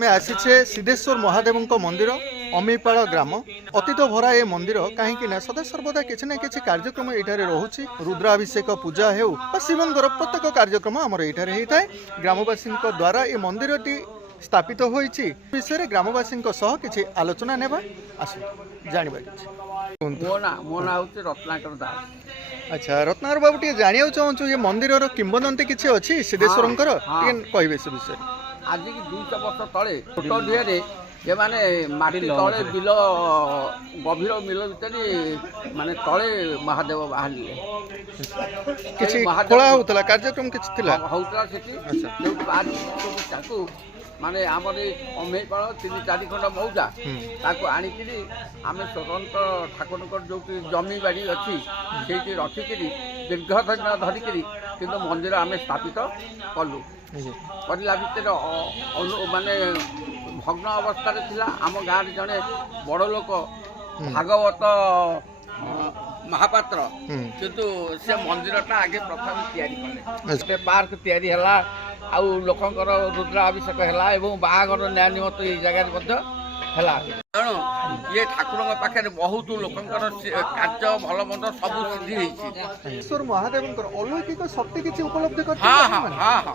ଆମେ ଆସିଛେ ସିद्धେଶ୍ୱର ମହାଦେବଙ୍କ ମନ୍ଦିର ଅମିପାଳ ଗ୍ରାମ। ଅତୀତ ଭରା ଏ ମନ୍ଦିର କାହିଁକି ନା ସଦାସର୍ବଦା କିଛି ନା କିଛି କାର୍ଯ୍ୟକ୍ରମ ଏଠାରେ ରହୁଛି। ରୁଦ୍ରାଭିଷେକ ପୂଜା ହେଉ ବା ଶିବଙ୍କର ପ୍ରତ୍ୟେକ କାର୍ଯ୍ୟକ୍ରମ ଆମର ଏଠାରେ ହେଇଥାଏ। ଗ୍ରାମବାସୀଙ୍କ ଦ୍ୱାରା ଏ ମନ୍ଦିରଟି ସ୍ଥାପିତ ହୋଇଛି ବିଷୟରେ ଗ୍ରାମବାସୀଙ୍କ ସହ କିଛି ଆଲୋଚନା ନେବା। ଆସନ୍ତୁ ଜାଣିବା କିଛି। ମୋ ନାଁ ହେଉଛି ରତ୍ନାକର ଦାସ। ଆଚ୍ଛା ରତ୍ନାକର ବାବୁ, ଟିକେ ଜାଣିବାକୁ ଚାହୁଁଛୁ ଏ ମନ୍ଦିରର କିମ୍ବଦନ୍ତୀ କିଛି ଅଛି ସିद्धେଶ୍ୱରଙ୍କର, ଟିକେ କହିବେ ସେ ବିଷୟରେ। ଆଜିକି 200 ବର୍ଷ ତଳେ ଛୋଟ ଢିଅରେ ଏମାନେ ମାଟି ତଳେ ବିଲ ଗଭୀର ବିଲ ଭିତରେ ମାନେ ତଳେ ମହାଦେବ ବାହାରିଲେ। କିଛି ଖୋଳା ହଉଥିଲା, କାର୍ଯ୍ୟକ୍ରମ କିଛି ଥିଲା ହଉଥିଲା ସେଠି। ଯୋଉଠି ବାହାରି ତାକୁ ମାନେ ଆମର ଏଇ ଅମେଇପାଳ 3-4 ଖଣ୍ଡ ମଉଜା ତାକୁ ଆଣିକିରି ଆମେ ସ୍ୱତନ୍ତ୍ର ଠାକୁରଙ୍କର ଯୋଉଠି ଜମି ବାଡ଼ି ଅଛି ସେଇଠି ରଖିକିରି ଦୀର୍ଘ ଦିନ ଧରିକିରି କିନ୍ତୁ ମନ୍ଦିର ଆମେ ସ୍ଥାପିତ କଲୁ। କରିଲା ଭିତରେ ମାନେ ଭଗ୍ନ ଅବସ୍ଥାରେ ଥିଲା। ଆମ ଗାଁରେ ଜଣେ ବଡ଼ ଲୋକ ଭାଗବତ ମହାପାତ୍ର କିନ୍ତୁ ସେ ମନ୍ଦିରଟା ଆଗେ ପ୍ରଥମେ ତିଆରି କଲେ। ଗୋଟେ ପାର୍କ ତିଆରି ହେଲା, ଆଉ ଲୋକଙ୍କର ରୁଦ୍ରାଭିଷେକ ହେଲା ଏବଂ ବାହାଘର ନ୍ୟାୟ ନିମନ୍ତ ଏଇ ଜାଗାରେ ମଧ୍ୟ ହେଲା। ତେଣୁ ଇଏ ଠାକୁରଙ୍କ ପାଖରେ ବହୁତ ଲୋକଙ୍କର କାର୍ଯ୍ୟ ଭଲ ମନ୍ଦ ସବୁ ସିଦ୍ଧି ହେଇଛି। ଈଶ୍ୱର ମହାଦେବଙ୍କର ଅଲୌକିକ ଶକ୍ତି କିଛି ଉପଲବ୍ଧି କରିଛି।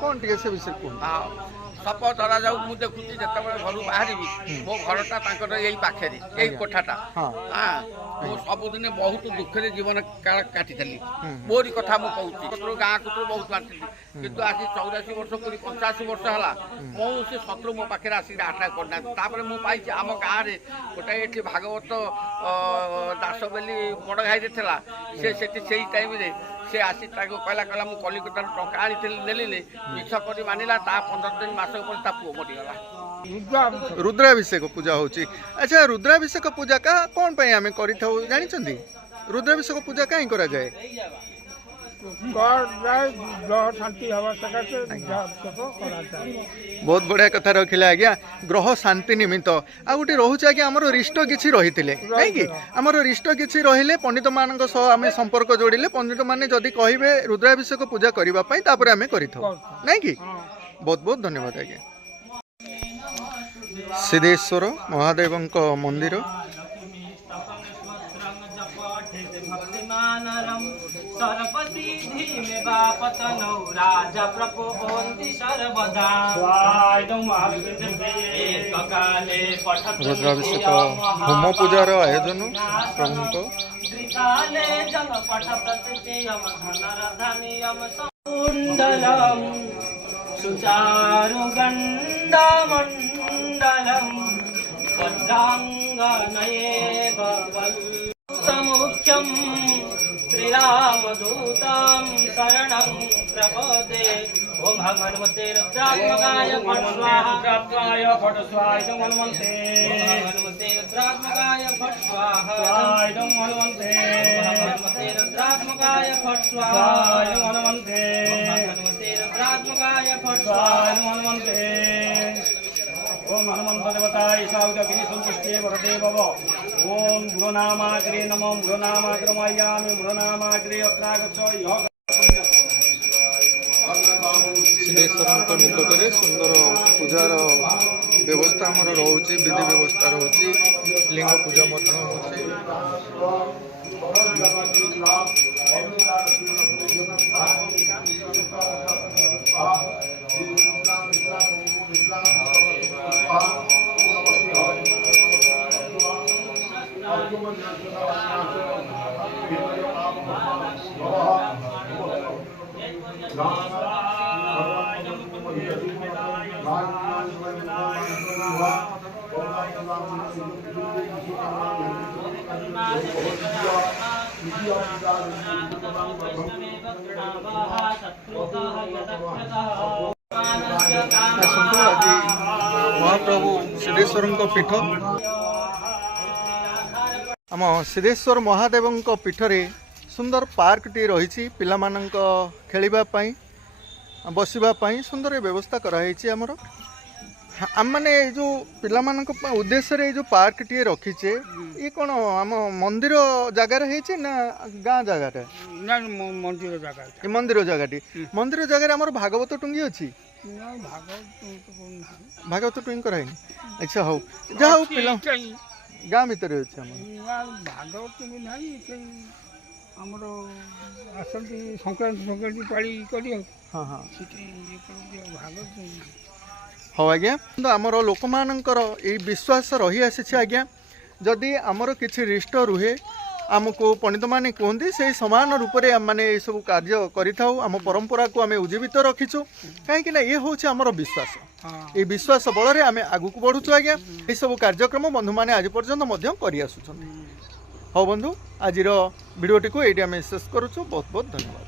କ'ଣ ଟିକେ ସେ ବିଷୟରେ କୁହନ୍ତୁ। ସପ ଧରାଯାଉ, ମୁଁ ଦେଖୁଛି ଯେତେବେଳେ ଘରୁ ବାହାରିବି ମୋ ଘରଟା ତାଙ୍କର ଏଇ ପାଖରେ, ଏଇ କୋଠାଟା। ମୁଁ ସବୁଦିନେ ବହୁତ ଦୁଃଖରେ ଜୀବନ କାଳ କାଟିଥିଲି। ମୋରି କଥା ମୁଁ କହୁଛି। ଗାଁ କୁଟୁରୁ ବହୁତ ବାଣ୍ଟିଲି, କିନ୍ତୁ ଆଜି 84 ବର୍ଷ ପୁରୀ 85 ବର୍ଷ ହେଲା କୌଣସି ଶତ୍ରୁ ମୋ ପାଖରେ ଆସିକି ଆଟାକ୍ କରିନାହାନ୍ତି। ତାପରେ ମୁଁ ପାଇଛି ଆମ ଗାଁରେ ଗୋଟାଏ ଏଠି ଭାଗବତ ଦାସ ବୋଲି ବଡ଼ ଘାଇରେ ଥିଲା। ସେ ସେଠି ସେଇ ଟାଇମ୍ରେ ସେ ଆସି ତାକୁ କହିଲା ମୁଁ କଲିକତାରୁ ଟଙ୍କା ଆଣିଥିଲି ନେଲିନି, ମିଛ କରି ମାନିଲା। ତା 15 ଦିନ ମାସ ପରେ ତା ପୁଅ ମରିଗଲା। ରୁଦ୍ରାଭିଷେକ ପୂଜା ହଉଛି। ଆଚ୍ଛା ରୁଦ୍ରାଭିଷେକ ପୂଜା କ'ଣ ପାଇଁ ଆମେ କରିଥାଉ ଜାଣିଛନ୍ତି? ରୁଦ୍ରାଭିଷେକ ପୂଜା କାହିଁ କରାଯାଏ? ବହୁତ ବଢିଆ କଥା ରଖିଲେ ଆଜ୍ଞା। ଗ୍ରହ ଶାନ୍ତି ନିମିତ୍ତ ଆଉ ଗୋଟେ ରହୁଛି ଆଜ୍ଞା, ଆମର ରିଷ୍ଟ କିଛି ରହିଥିଲେ କାହିଁକି ଆମର ରିଷ୍ଟ କିଛି ରହିଲେ ପଣ୍ଡିତ ମାନଙ୍କ ସହ ଆମେ ସମ୍ପର୍କ ଯୋଡ଼ିଲେ ପଣ୍ଡିତ ମାନେ ଯଦି କହିବେ ରୁଦ୍ରାଭିଷେକ ପୂଜା କରିବା ପାଇଁ ତାପରେ ଆମେ କରିଥାଉ, ନାଇଁ କି? ବହୁତ ବହୁତ ଧନ୍ୟବାଦ ଆଜ୍ଞା। ସିद्धେଶ୍ୱର ମହାଦେବଙ୍କ ମନ୍ଦିର। ରୁଦ୍ରାଭିଷେକ ହୋମ ପୂଜାର ଆୟୋଜନ ପ୍ରଭୁଙ୍କ। मुख्यं श्रीरामदूतं शरणं प्रपदे। ओम हनुमते रुद्रात्मकाय फट् स्वाहा। फट् स्वाहा इदं हनुमन्ते। हनुमते रुद्रात्मकाय फट् स्वाहा। इदं हनुमन्ते। हनुमते रुद्रात्मकाय फट् स्वाहा। इदं हनुमन्ते। हनुमते रुद्रात्मकाय फट् स्वाहा। इदं हनुमन्ते। ओम हनुमंत देवताय साउदगिनी संतुष्टे वरदे भव। ओम गुरुनामाग्रे नमो। गुरुनामाग्रमयामि। गुरुनामाग्रे अत्रागच्छ यः। सिद्धेश्वरଙ୍କ ନିକଟରେ ସୁନ୍ଦର ପୂଜାର ବ୍ୟବସ୍ଥା ଆମର ରହୁଛି, ବିଧି ବ୍ୟବସ୍ଥା ରହୁଛି, ଲିଙ୍ଗ ପୂଜା ମଧ୍ୟ ହଉଛି। ଆସନ୍ତୁ ଆଜି ମହାପ୍ରଭୁ ସିद्धେଶ୍ୱରଙ୍କ ପୀଠ। ଆମ ସିद्धେଶ୍ୱର ମହାଦେବଙ୍କ ପୀଠରେ ସୁନ୍ଦର ପାର୍କଟିଏ ରହିଛି। ପିଲାମାନଙ୍କ ଖେଳିବା ପାଇଁ ବସିବା ପାଇଁ ସୁନ୍ଦର ବ୍ୟବସ୍ଥା କରାଯାଇଛି। ଆମର ଆମମାନେ ଏଇ ଯେଉଁ ପିଲାମାନଙ୍କ ଉଦ୍ଦେଶ୍ୟରେ ଏଇ ଯେଉଁ ପାର୍କଟିଏ ରଖିଛେ, ଇଏ କ'ଣ ଆମ ମନ୍ଦିର ଜାଗାରେ ହେଇଛି ନା ଗାଁ ଜାଗାଟା? ମନ୍ଦିର ଜାଗା। ଏ ମନ୍ଦିର ଜାଗାଟି, ମନ୍ଦିର ଜାଗାରେ ଆମର ଭାଗବତ ଟୁଙ୍ଗି ଅଛି। ଭାଗବତ ଟୁଇଁ କରାଇନି ଆଚ୍ଛା ହଉ ଯାହା ହଉ ପିଲା ଗାଁ ଭିତରେ ଅଛି ଆମର ଭାଗବତ ବି ନାହିଁ ଆମର ଆସନ୍ତି ସଂକ୍ରାନ୍ତି ପାଳି କରିବାକୁ ହଁ ହଁ ସେଠି ଭାଗବତ ହଉ ଆଜ୍ଞା କିନ୍ତୁ ଆମର ଲୋକମାନଙ୍କର ଏଇ ବିଶ୍ୱାସ ରହିଆସିଛି ଆଜ୍ଞା ଯଦି ଆମର କିଛି ରିଷ୍ଟ ରୁହେ ଆମକୁ ପଣ୍ଡିତମାନେ କୁହନ୍ତି ସେଇ ସମାନ ରୂପରେ ଆମମାନେ ଏସବୁ କାର୍ଯ୍ୟ କରିଥାଉ ଆମ ପରମ୍ପରାକୁ ଆମେ ଉଜ୍ଜୀବିତ ରଖିଛୁ କାହିଁକିନା ଇଏ ହେଉଛି ଆମର ବିଶ୍ୱାସ এই বিশ্বাস বলরে আমি আগুক বড়ুছু আজ্ঞা এইসব কার্যক্রম বন্ধু মানে আজ পর্যন্ত মধ্যে করে আসুন হও বন্ধু আজির ভিডিওটি এইটি আমি শেষ করুছু বহুত বহুত ধন্যবাদ।